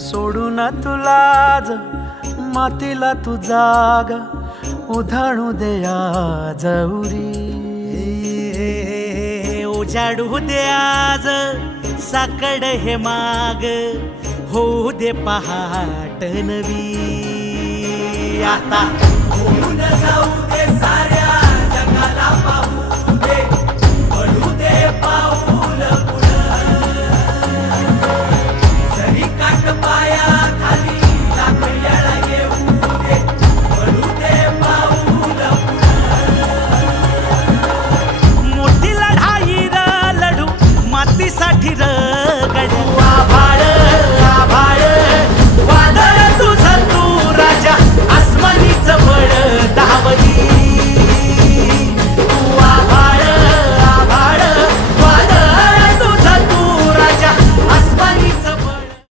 सोडून तुला मातीला तू जाग उधाणू दे आज उरी उजाडू दे आज साकड हे माग होऊ दे पहाट नवी आता होऊन जाऊ दे साऱ्या